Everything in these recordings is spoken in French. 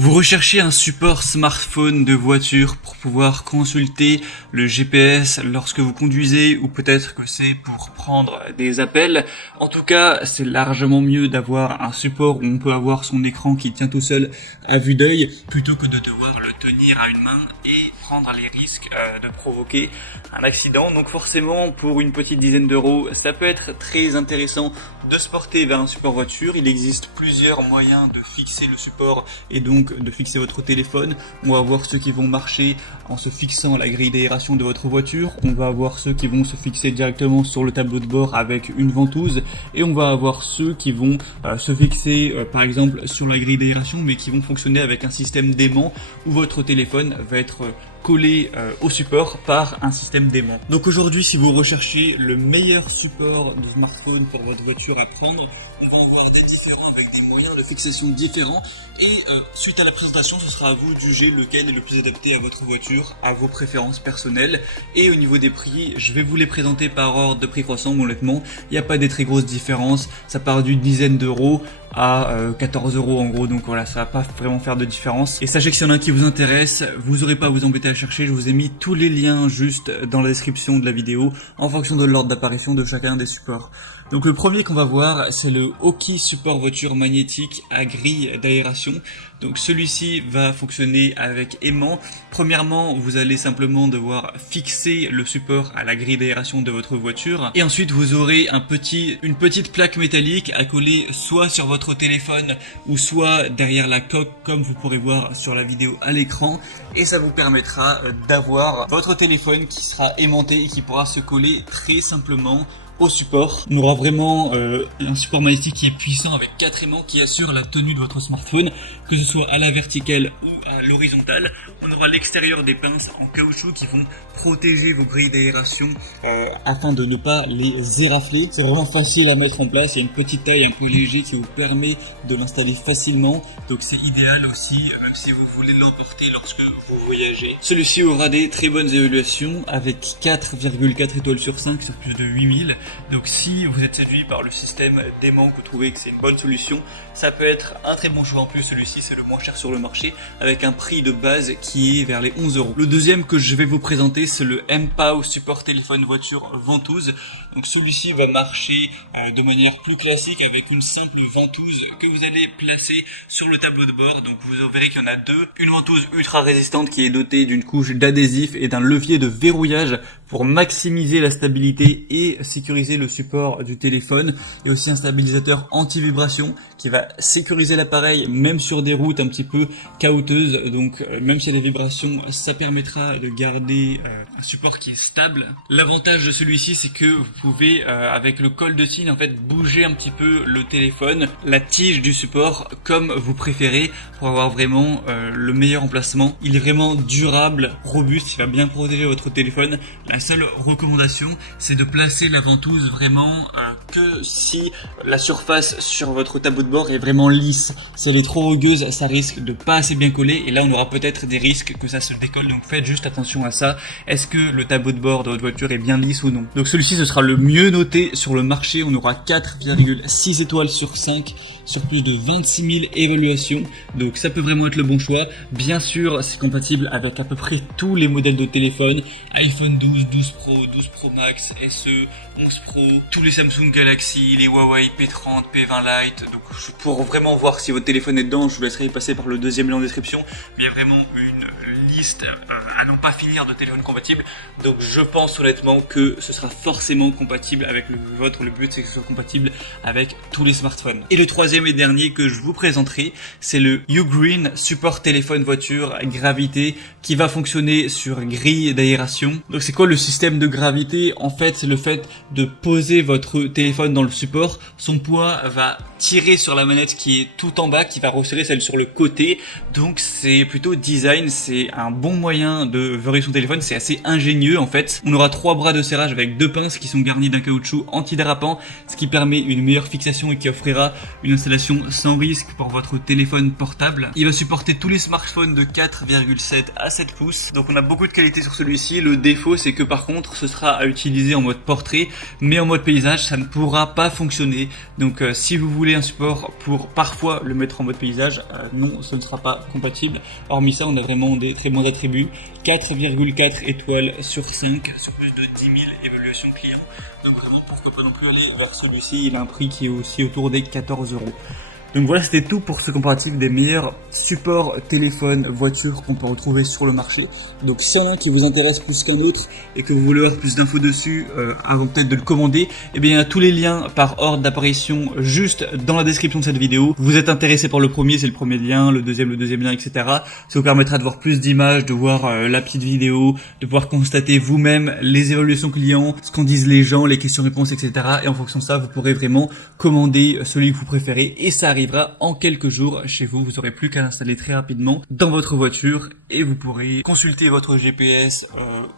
Vous recherchez un support smartphone de voiture pour pouvoir consulter le GPS lorsque vous conduisez, ou peut-être que c'est pour prendre des appels. En tout cas, c'est largement mieux d'avoir un support où on peut avoir son écran qui tient tout seul à vue d'œil, plutôt que de devoir le tenir à une main et prendre les risques de provoquer un accident. Donc forcément, pour une petite dizaine d'euros, ça peut être très intéressant de se porter vers un support voiture. Il existe plusieurs moyens de fixer le support et donc de fixer votre téléphone. On va avoir ceux qui vont marcher en se fixant à la grille d'aération de votre voiture. On va avoir ceux qui vont se fixer directement sur le tableau de bord avec une ventouse. Et on va avoir ceux qui vont se fixer par exemple sur la grille d'aération, mais qui vont fonctionner avec un système d'aimant où votre téléphone va être collé au support par un système d'aimant. Donc aujourd'hui, si vous recherchez le meilleur support de smartphone pour votre voiture à prendre, on va en voir des différents avec des moyens de fixation différents, et suite à la présentation, ce sera à vous de juger lequel est le plus adapté à votre voiture, à vos préférences personnelles. Et au niveau des prix, je vais vous les présenter par ordre de prix croissant. Honnêtement, il n'y a pas des très grosses différences, ça part d'une dizaine d'euros à 14 euros en gros, donc voilà, ça va pas vraiment faire de différence. Et sachez que s'il y en a un qui vous intéresse, vous n'aurez pas à vous embêter à chercher, je vous ai mis tous les liens juste dans la description de la vidéo en fonction de l'ordre d'apparition de chacun des supports. Donc le premier qu'on va voir, c'est le Hokki support voiture magnétique à grille d'aération. Donc celui-ci va fonctionner avec aimant. Premièrement, vous allez simplement devoir fixer le support à la grille d'aération de votre voiture, et ensuite vous aurez une petite plaque métallique à coller soit sur votre téléphone ou soit derrière la coque, comme vous pourrez voir sur la vidéo à l'écran, et ça vous permettra d'avoir votre téléphone qui sera aimanté et qui pourra se coller très simplement au support. On aura vraiment un support magnétique qui est puissant avec 4 aimants qui assurent la tenue de votre smartphone, que ce soit à la verticale ou à l'horizontale. On aura l'extérieur des pinces en caoutchouc qui vont protéger vos grilles d'aération afin de ne pas les érafler. C'est vraiment facile à mettre en place, il y a une petite taille un peu léger qui vous permet de l'installer facilement, donc c'est idéal aussi si vous voulez l'emporter lorsque vous voyagez. Celui-ci aura des très bonnes évaluations avec 4,4 étoiles sur 5 sur plus de 8000. Donc si vous êtes séduit par le système d'aimant, que vous trouvez que c'est une bonne solution, ça peut être un très bon choix. En plus, celui-ci c'est le moins cher sur le marché avec un prix de base qui est vers les 11 euros. Le deuxième que je vais vous présenter, c'est le mPOW support téléphone voiture ventouse. Donc celui-ci va marcher de manière plus classique avec une simple ventouse que vous allez placer sur le tableau de bord. Donc vous verrez qu'il y en a deux. Une ventouse ultra résistante qui est dotée d'une couche d'adhésif et d'un levier de verrouillage pour maximiser la stabilité et sécuriser le support du téléphone, et aussi un stabilisateur anti-vibration qui va sécuriser l'appareil même sur des routes un petit peu caouteuses. Donc même s'il y a des vibrations, ça permettra de garder un support qui est stable. L'avantage de celui-ci, c'est que vous pouvez avec le col de cygne en fait bouger un petit peu le téléphone, la tige du support comme vous préférez, pour avoir vraiment le meilleur emplacement. Il est vraiment durable, robuste, il va bien protéger votre téléphone. La seule recommandation, c'est de placer la ventouse vraiment que si la surface sur votre tableau de bord est vraiment lisse. Si elle est trop rugueuse, ça risque de pas assez bien coller, et là on aura peut-être des risques que ça se décolle. Donc faites juste attention à ça. Est-ce que le tableau de bord de votre voiture est bien lisse ou non? Donc celui-ci, ce sera le mieux noté sur le marché. On aura 4,6 étoiles sur 5 sur plus de 26 000 évaluations. Donc ça peut vraiment être le bon choix. Bien sûr, c'est compatible avec à peu près tous les modèles de téléphone: iPhone 12, 12 Pro, 12 Pro Max, SE, 11 Pro, tous les Samsung Galaxy, les Huawei P30, P20 Lite. Donc pour vraiment voir si votre téléphone est dedans, je vous laisserai passer par le deuxième lien en description. Mais il y a vraiment une liste à n'en pas finir de téléphones compatibles. Donc je pense honnêtement que ce sera forcément compatible avec le vôtre. Le but, c'est que ce soit compatible avec tous les smartphones. Et le troisième et dernier que je vous présenterai, c'est le Ugreen support téléphone voiture gravité, qui va fonctionner sur grille d'aération. Donc c'est quoi le système de gravité? En fait, c'est le fait de poser votre téléphone dans le support. Son poids va tirer sur la manette qui est tout en bas, qui va resserrer celle sur le côté. Donc c'est plutôt design, c'est un bon moyen de verrouiller son téléphone, c'est assez ingénieux en fait. On aura 3 bras de serrage avec 2 pinces qui sont garnis d'un caoutchouc antidérapant, ce qui permet une meilleure fixation et qui offrira une installation installation sans risque pour votre téléphone portable. Il va supporter tous les smartphones de 4,7 à 7 pouces. Donc on a beaucoup de qualité sur celui-ci. Le défaut, c'est que par contre, ce sera à utiliser en mode portrait, mais en mode paysage, ça ne pourra pas fonctionner. Donc si vous voulez un support pour parfois le mettre en mode paysage, non, ce ne sera pas compatible. Hormis ça, on a vraiment des très bons attributs. 4,4 étoiles sur 5, sur plus de 10 000 évaluations clients. Donc vraiment, pourquoi pas non plus aller vers celui-ci. Il a un prix qui est aussi autour des 14 €. Donc voilà, c'était tout pour ce comparatif des meilleurs supports téléphone, voiture qu'on peut retrouver sur le marché. Donc s'il y en a un qui vous intéresse plus qu'un autre et que vous voulez avoir plus d'infos dessus avant peut-être de le commander, eh bien il y a tous les liens par ordre d'apparition juste dans la description de cette vidéo. Vous êtes intéressé par le premier, c'est le premier lien, le deuxième lien, etc. Ça vous permettra de voir plus d'images, de voir la petite vidéo, de pouvoir constater vous-même les évaluations clients, ce qu'en disent les gens, les questions-réponses, etc. Et en fonction de ça, vous pourrez vraiment commander celui que vous préférez et ça arrivera en quelques jours chez vous. Vous aurez plus qu'à l'installer très rapidement dans votre voiture et vous pourrez consulter votre GPS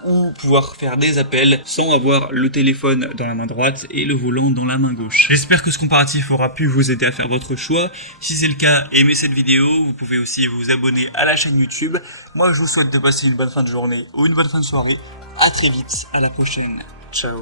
ou pouvoir faire des appels sans avoir le téléphone dans la main droite et le volant dans la main gauche. J'espère que ce comparatif aura pu vous aider à faire votre choix. Si c'est le cas, aimez cette vidéo. Vous pouvez aussi vous abonner à la chaîne YouTube. Moi, je vous souhaite de passer une bonne fin de journée ou une bonne fin de soirée. À très vite, à la prochaine. Ciao.